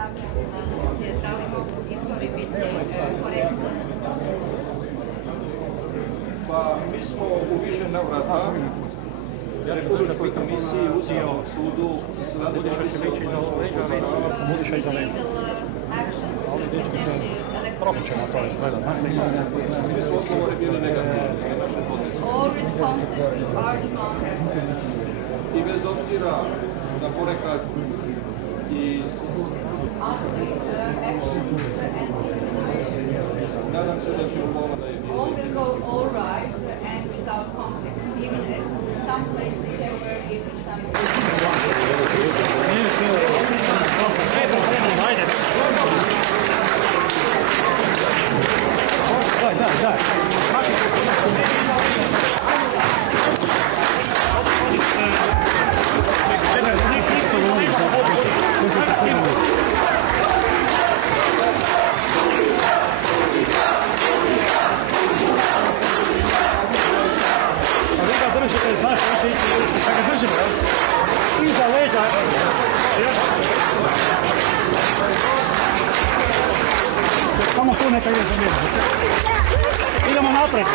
zabranjena, da li mogu izbori biti korektni? Pa mi smo u više navrata Republičkoj komisiji, Ustavnom sudu slali dopise u kojima smo upozoravali. Svi su odgovori bili negativni na naše podneske. I bez obzira na ponekad i nadam se da će u ovom da je bilo. All will go all right and without conflict, even if some places there were even some. Iza leđa. Samo tu neka ide za mene. Idemo napred.